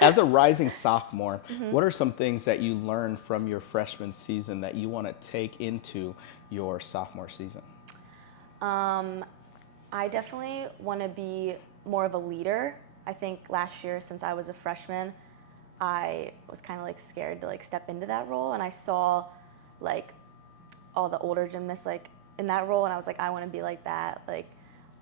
As a rising sophomore, what are some things that you learned from your freshman season that you want to take into your sophomore season? Um, I definitely want to be more of a leader. I think last year, since I was a freshman, I was kind of like scared to like step into that role, and I saw like all the older gymnasts like in that role, and I was like, I want to be like that. Like,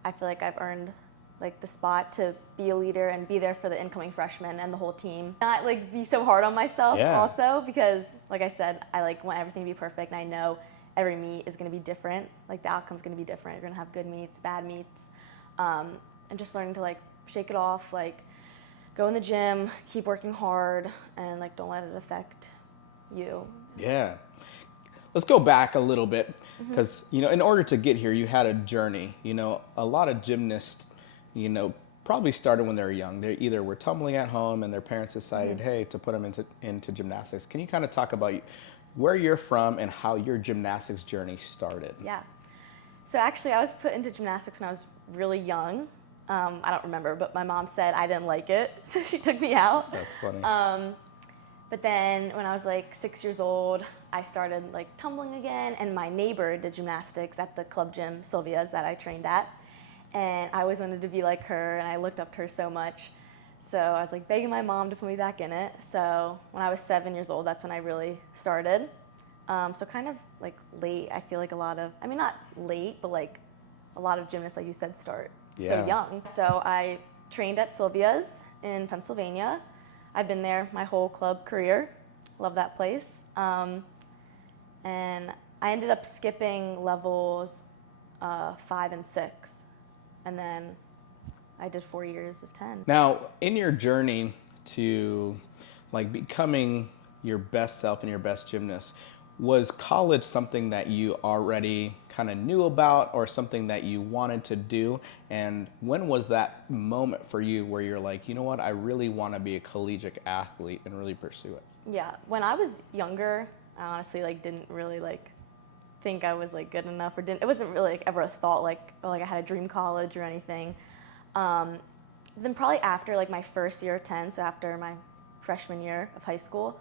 I feel like I've earned like the spot to be a leader and be there for the incoming freshmen and the whole team. Not like be so hard on myself Yeah. also, because like I said, I like want everything to be perfect, and I know every meet is going to be different. Like the outcome's going to be different. You're going to have good meets, bad meets, and just learning to like shake it off, like go in the gym, keep working hard, and like don't let it affect you. Yeah. Let's go back a little bit because, in order to get here, you had a journey. A lot of gymnasts, probably started when they were young. They either were tumbling at home and their parents decided, hey, to put them into gymnastics. Can you kind of talk about where you're from and how your gymnastics journey started? Yeah. So actually, I was put into gymnastics when I was really young. I don't remember, but my mom said I didn't like it, so she took me out. That's funny. But then when I was like 6 years old, I started like tumbling again, and my neighbor did gymnastics at the club gym, Sylvia's, that I trained at. And I always wanted to be like her, and I looked up to her so much. So I was like begging my mom to put me back in it. So when I was 7 years old, that's when I really started. So kind of like late, I feel like a lot of, I mean, not late, but like a lot of gymnasts, like you said, start so young. So I trained at Sylvia's in Pennsylvania. I've been there my whole club career. Love that place. And I ended up skipping levels 5 and 6. And then I did 4 years of 10. Now, in your journey to like becoming your best self and your best gymnast, was college something that you already kind of knew about or something that you wanted to do? And when was that moment for you where you're like, you know what, I really want to be a collegiate athlete and really pursue it? Yeah, when I was younger, I honestly like didn't really like think I was like good enough, or didn't, it wasn't really like ever a thought like, oh, like I had a dream college or anything. Then probably after like my first year of 10, so after my freshman year of high school,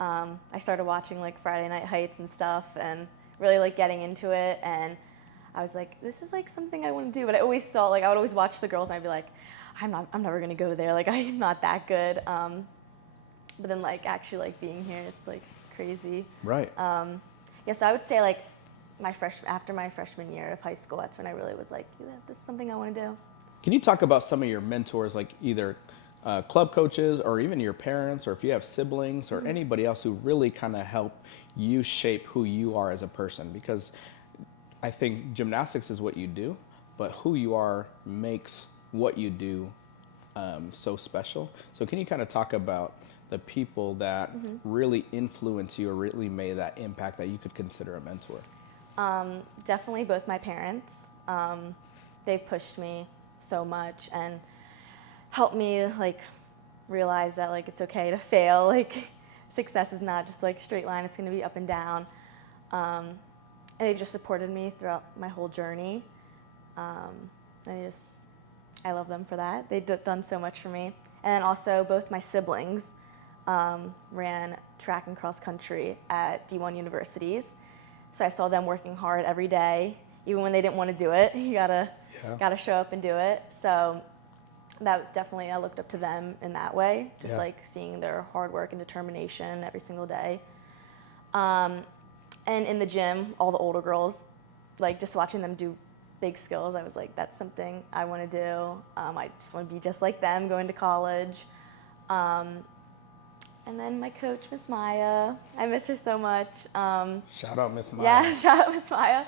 I started watching like Friday Night Heights and stuff, and really like getting into it. And I was like, this is like something I want to do. But I always thought like I would always watch the girls, and I'd be like, I'm never gonna go there. Like I'm not that good. But then like actually like being here, it's like crazy. Right. Yeah, so I would say like after my freshman year of high school, that's when I really was like, yeah, this is something I want to do. Can you talk about some of your mentors, like either club coaches or even your parents, or if you have siblings or anybody else who really kind of help you shape who you are as a person? Because I think gymnastics is what you do, but who you are makes what you do so special. So can you kind of talk about the people that really influence you or really made that impact that you could consider a mentor? Definitely both my parents. They've pushed me so much and helped me like realize that like it's okay to fail. Like success is not just like a straight line; it's going to be up and down. And they've just supported me throughout my whole journey. And I love them for that. They've done so much for me. And then also both my siblings ran track and cross country at D1 universities. So I saw them working hard every day, even when they didn't want to do it. You gotta show up and do it. So that definitely, I looked up to them in that way, just like seeing their hard work and determination every single day. And in the gym, all the older girls, like just watching them do big skills, I was like, that's something I want to do. I just want to be just like them, going to college. And then my coach, Miss Maya, I miss her so much. Shout out Miss Maya. Yeah, shout out Miss Maya.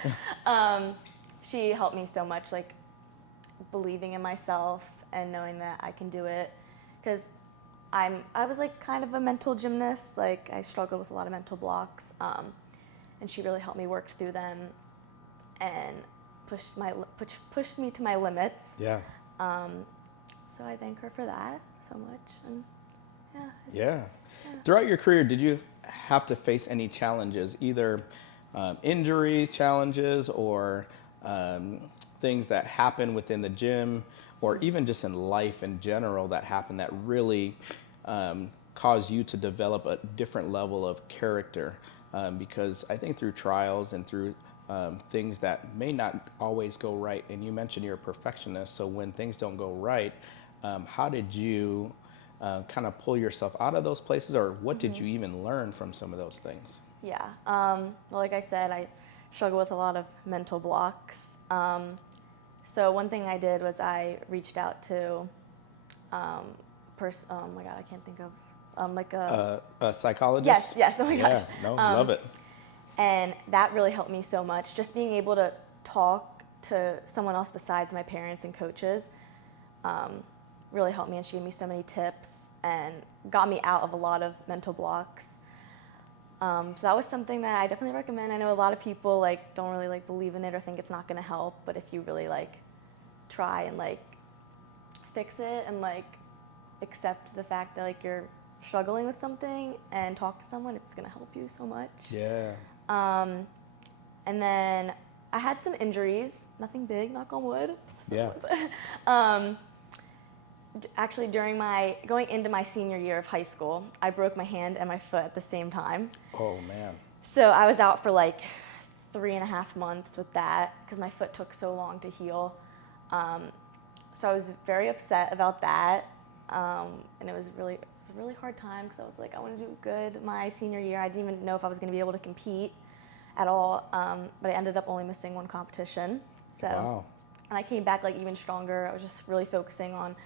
She helped me so much, like believing in myself and knowing that I can do it. Because I was like kind of a mental gymnast. Like I struggled with a lot of mental blocks, and she really helped me work through them and pushed me to my limits. Yeah. So I thank her for that so much. And Yeah. Throughout your career, did you have to face any challenges, either injury challenges or things that happen within the gym, or even just in life in general that happen that really cause you to develop a different level of character? Because I think through trials and through things that may not always go right, and you mentioned you're a perfectionist, so when things don't go right, how did you kind of pull yourself out of those places, or what did you even learn from some of those things? Yeah. Well, like I said, I struggle with a lot of mental blocks. So one thing I did was I reached out to, oh my God, I can't think of, like A psychologist? yes, yes, oh my gosh. Yeah, no, love it. And that really helped me so much. Just being able to talk to someone else besides my parents and coaches really helped me, and she gave me so many tips and got me out of a lot of mental blocks. So that was something that I definitely recommend. I know a lot of people like don't really like believe in it or think it's not going to help, but if you really like try and like fix it and like accept the fact that like you're struggling with something and talk to someone, it's going to help you so much. Yeah. And then I had some injuries, nothing big, knock on wood. Yeah. Actually, going into my senior year of high school, I broke my hand and my foot at the same time. Oh man. So I was out for like 3.5 months with that because my foot took so long to heal. So I was very upset about that, and it was a really hard time because I was like, I want to do good my senior year. I didn't even know if I was going to be able to compete at all, but I ended up only missing one competition. So, Wow. and I came back like even stronger. I was just really focusing on